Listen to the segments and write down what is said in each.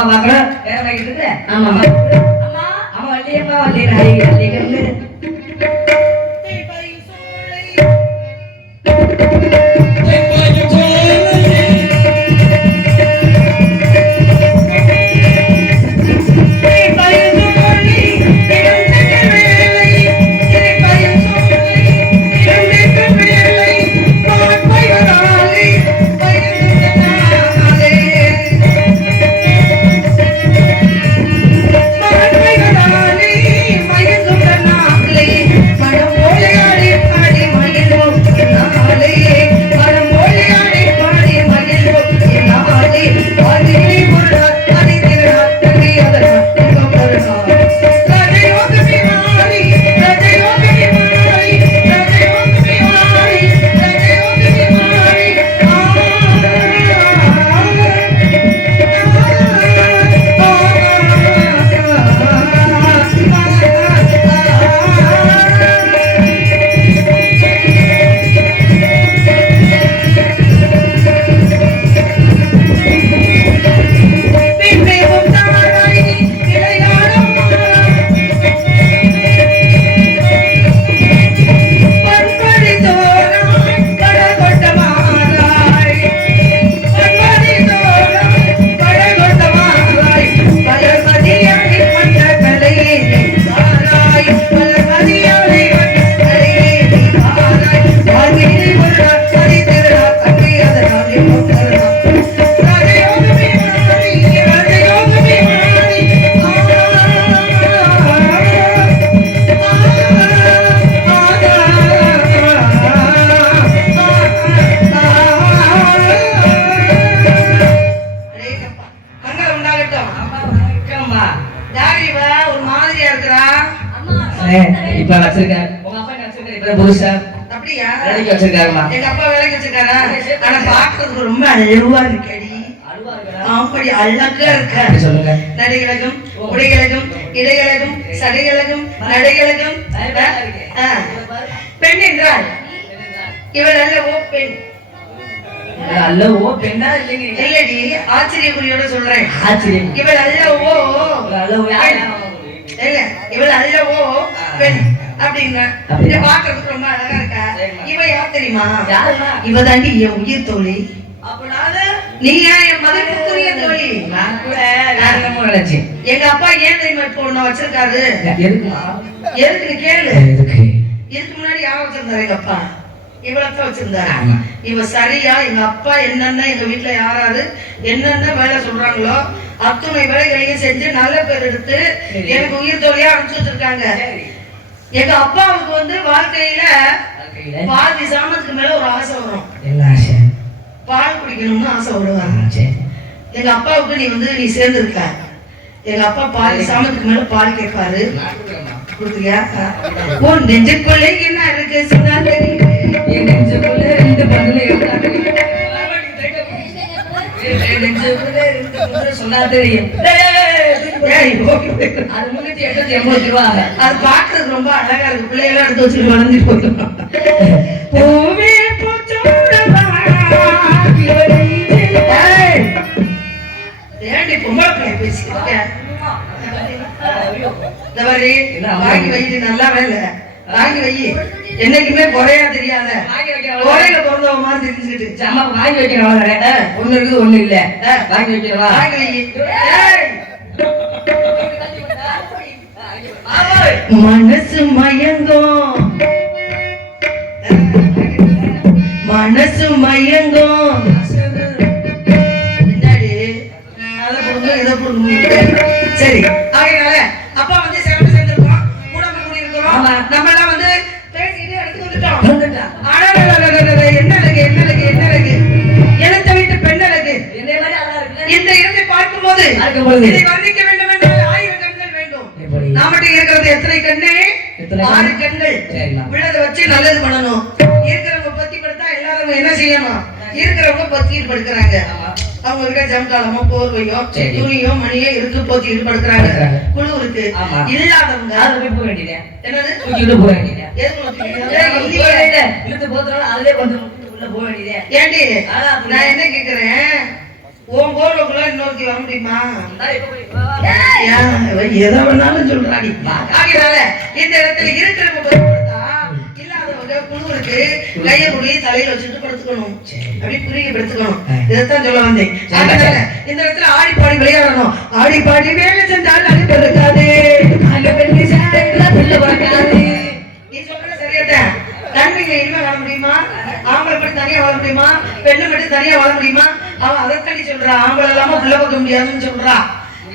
அம்மா பாக்குறேன் வேற வாங்கிட்டு இருக்க ஆமா அம்மா அம்மா வள்ளியம்மா வள்ளி நாய் வள்ளிகன்னு இப்ப வச்சிருக்காரு உங்க அப்பா வச்சிருக்காரு இப்ப புதுசா அப்படியா வேலைக்கு வச்சிருக்காருமா எங்க அப்பா வேலைக்கு வச்சிருக்காரா ஆனா பாக்குறதுக்கு ரொம்ப அழகா இருக்கடி அப்படி அழகா இருக்க சொல்லுங்க நடைகழகம் உடைகழகம் இடைகழகம் சடைகழகம் நடைகழகம் பெண் என்றால் இவள் அல்லவோ பெண் அல்லவோ பெண்ணா இல்லடி ஆச்சரியக்குறியோட சொல்றேன் ஆச்சரியம் இவள் அல்லவோ இவள் அல்லவோ பெண் அப்படின்னா பாக்குறதுக்கு ரொம்ப அழகா இருக்கா இவ யார் தெரியுமா இவ தாண்டி என் உயிர் தோழி நீங்க என் மதிப்புக்குரிய தோழி நான் கூட நினைச்சேன் எங்க அப்பா ஏன் தெரியுமா இப்போ ஒண்ணு வச்சிருக்காரு எதுக்குன்னு கேளு இதுக்கு முன்னாடி யார் வச்சிருந்தாரு எங்க அப்பா இவ்வளவுதான் வச்சிருந்தாரு இவ சரியா எங்க அப்பா என்னென்ன எங்க வீட்டுல யாராரு என்னென்ன வேலை சொல்றாங்களோ அத்துணை வேலைகளையும் செஞ்சு நல்ல பேர் எடுத்து எனக்கு உயிர் தொழிலா அனுப்பிச்சு வச்சிருக்காங்க எங்க அப்பாவுக்கு வந்து வாழ்க்கையில பாதி சாமத்துக்கு மேல ஒரு ஆசை வரும் பால் குடிக்கணும்னு ஆசை வருவாங்க எங்க அப்பாவுக்கு நீ சேர்ந்து இருக்க எங்க அப்பா பாதி சாமத்துக்கு மேல பால் கேட்பாரு கொடுத்தியா உன் நெஞ்சுக்குள்ளே என்ன இருக்கு சொன்னா தெரியும் என் நெஞ்சுக்குள்ள ரெண்டு பதில சொன்னா தெரியும் அது 380 ரூபா அது பாக்குறது ரொம்ப அழகா இருக்கு பிள்ளைகளை எடுத்து வச்சுட்டு வளர்ந்து போயிடும் பொம்பளை பிள்ளைய பேசிக்க வாங்கி வை நல்லா வேலை வாங்கி வை என்னைக்குமே குறையா தெரியாத குறையில பிறந்தவ மாதிரி தெரிஞ்சுக்கிட்டு அம்மா வாங்கி வைக்கிறேன் ஒண்ணு இருக்குது ஒண்ணு இல்ல வாங்கி வைக்கிறவா வாங்கி வை மனசு மயங்கும் மனசு மயங்கும் சரி அதனால அப்பா வந்து சிறப்பு சேர்ந்திருக்கோம் கூட கூடி இருக்கிறோம் நம்ம எல்லாம் வந்து பேசிட்டு எடுத்து வந்துட்டோம் என்ன அழகு என்ன அழகு என்ன அழகு எழுத்த வீட்டு பெண் அழகு இந்த இடத்தை பார்க்கும் போது இதை வர்ணிக்க வேண்டும் என்றால் 1000 கண்கள் வேண்டும் நாமட்டு இருக்கிறது எத்தனை கண்ணு 6 கண்கள் உள்ளதை வச்சு நல்லது பண்ணணும் இருக்கிறவங்க பத்தி படுத்தா எல்லாரும் என்ன செய்யணும் இருக்கிறவங்க பத்திட்டு படுக்கிறாங்க அவங்க கிட்ட ஜம்காலமோ போர்வையோ துணியோ மணியோ இருக்கு போத்திட்டு படுக்கிறாங்க குழு இருக்கு இல்லாதவங்க அதை போக வேண்டியது என்னது தூக்கிட்டு போக வேண்டியது ஏண்டி நான் என்ன கேக்குறேன் உன் போறவங்கள இன்னொருத்தி வர முடியுமா? எதை வேணாலும் சொல்றாடி. ஆகையால இந்த இடத்துல இருக்கிறவங்க பயன்படுத்தா இல்லாதவங்க குழுவுக்கு கைய குடி தலையில வச்சுட்டு படுத்துக்கணும். அப்படி புரிய படுத்துக்கணும். இதைத்தான் சொல்ல வந்தேன். அதனால இந்த இடத்துல ஆடி பாடி விளையாடணும். ஆடி பாடி வேலை செஞ்சால் அது பிறக்காது. நீ சொல்ற சரியாதான். நன்மையில இனிமே வாழ முடியுமா? ஆம்பளை மட்டும் தனியா வாழ முடியுமா? பெண்ணு மட்டும் தனியா வாழ முடியுமா? அவன் அதைத்தாண்டி சொல்றா. ஆம்பளை இல்லாம புள்ள பார்க்க முடியாதுன்னு சொல்றா.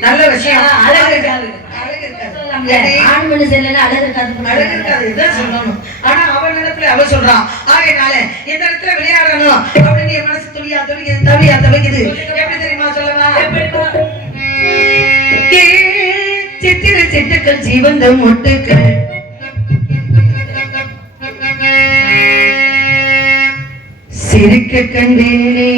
நல்ல விஷயம். அழகு இருக்காது. அழகு இருக்காது. ஆண் மனு செல்ல அழகு இருக்காது. அழகு இருக்காது. இதான் சொல்லணும். ஆனா அவன் நினைப்புல அவ சொல்றான். ஆகையினால இந்த இடத்துல விளையாடணும் அப்படின்னு என் மனசு துளியா துளிக்குது தவியா தவிக்குது. எப்படி தெரியுமா சொல்லவா? சித்திர சிட்டுக்கள் ஜீவந்த மொட்டுக்கள் சிரிக்க கண்டேனே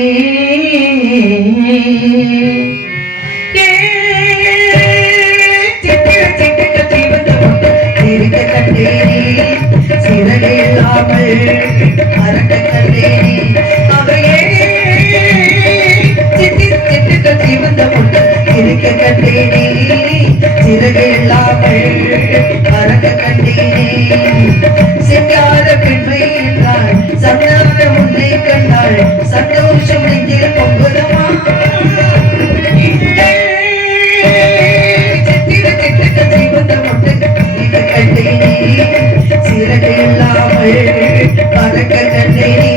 சித்திர சிட்டுக்கள் ஜீவந்த மொட்டு சிரிக்க கண்டேனே சிறகை இல்லாமல் அரக்க கண்டேனே அவையே சித்திர சிட்டுக்கள் ஜீவந்த மொட்டு சிரிக்க கண்டேனே சிறகை இல்லாமல் அரக்க கண்டேனே சிங்கார பெண்மை என்றாள் சந்தான உன்னை கண்டாள் சந்தோஷம் நெஞ்சில் பொங்குதமா சித்திர சிட்டுக்கள் ஜீவந்த மொட்டு சிரிக்க கண்டேனே சிறகை இல்லாமல் அரக்க கண்டேனே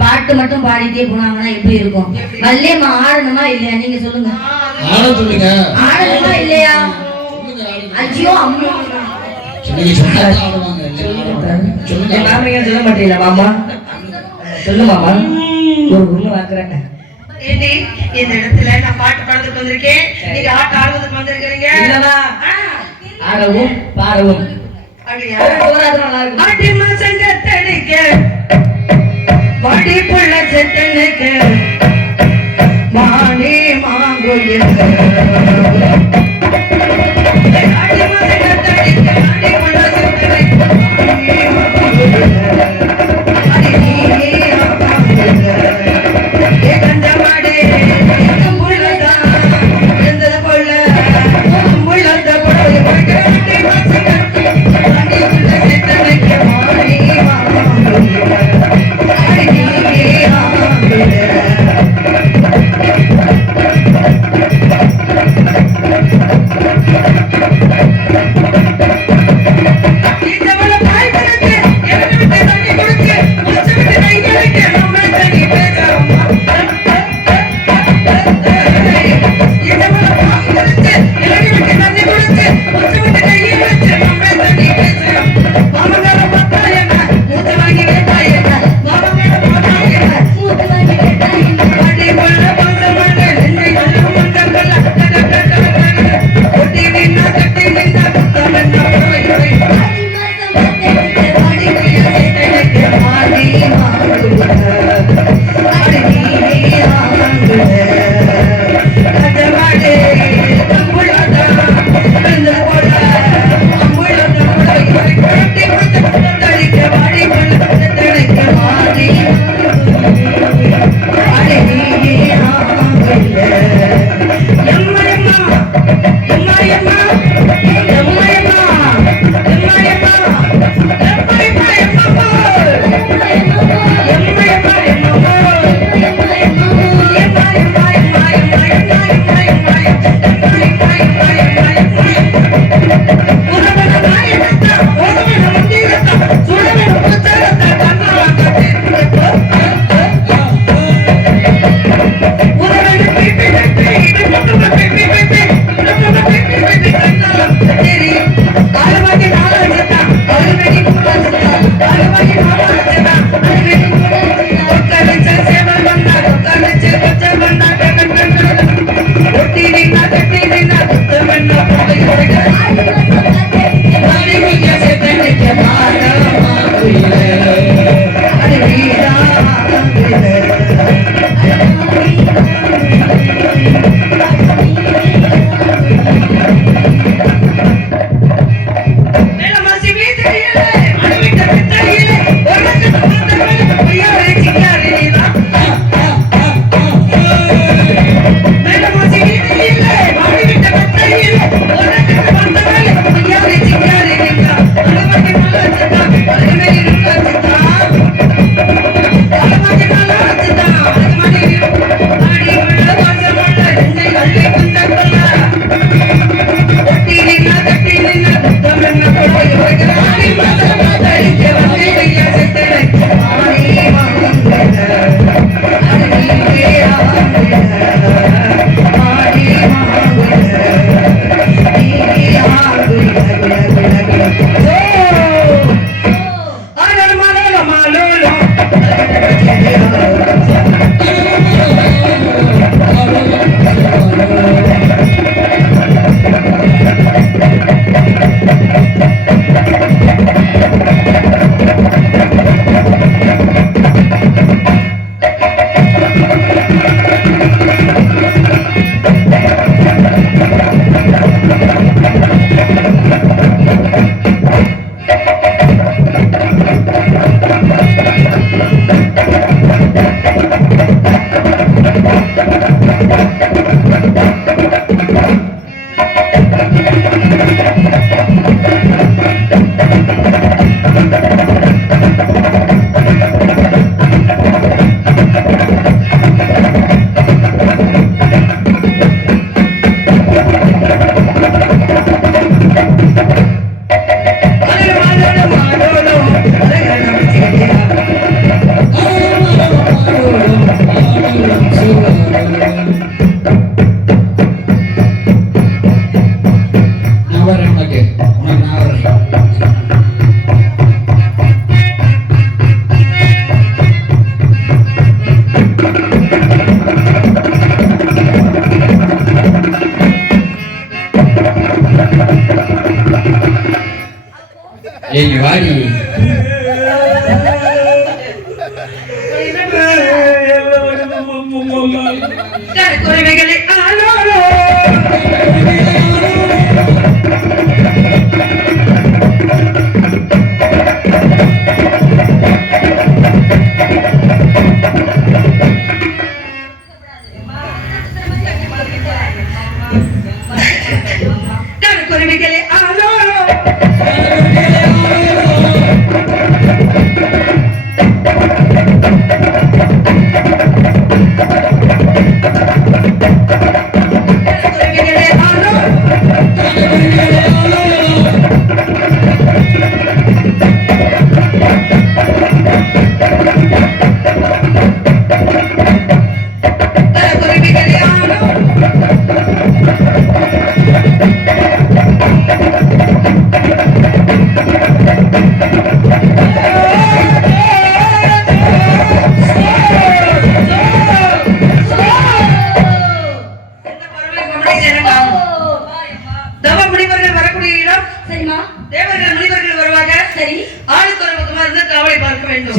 பாட்டு மட்டும் பாடிட்டே போனாங்கன்னா எப்படி இருக்கும்? வள்ளியம்மா ஆடணுமா இல்லையா? நீங்க சொல்லுங்க. ஆடணுமா இல்லையா? ஐயோ அம்மா சொல்ல மாட்டீங்களா மாமா? சொல்லு மாமா. ஒரு உண்மை வாக்குறேன். இந்த இடத்துல நான் பாட்டு பாடுறதுக்கு வந்திருக்கேன். நீங்க ஆட்ட ஆடுவதுக்கு வந்திருக்கிறீங்க. ஆடவும் பாடவும் வாடி புள்ள செட்டனுக்கு மானே மாங்கோயில் ஏய் வாடி குறைவைகளை குறைவைகளை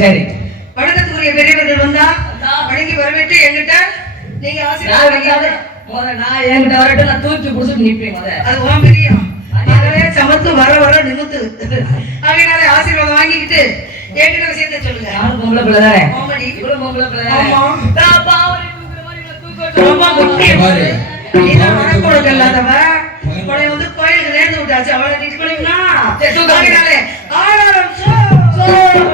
சரி வணக்கத்துக்குரிய பெரியவர்கள் வந்தா வணங்கி வரவேற்று என்கிட்ட நீங்க நான் என்கிட்ட வரட்டும் நான் தூக்கி புடிச்சிட்டு நிப்பேன் அது உன் பிரியம் அதனாலே சமத்து வர வர நிமித்து அதனால ஆசீர்வாதம் வாங்கிக்கிட்டு என்கிட்ட விஷயத்த சொல்லுங்க நானும் பொம்பளை பிள்ளை தானே ஆமாடி இவ்வளவு பொம்பளை பிள்ளை ஆமா நான் பாவம் ரொம்ப முக்கியம் நீதான் மனக்குழந்தை இல்லாதவ உன்னை வந்து கோயிலுக்கு நேர்ந்து விட்டாச்சு அவளை நீ பண்ணிக்கணும் அதனால ஆளாரம் சோ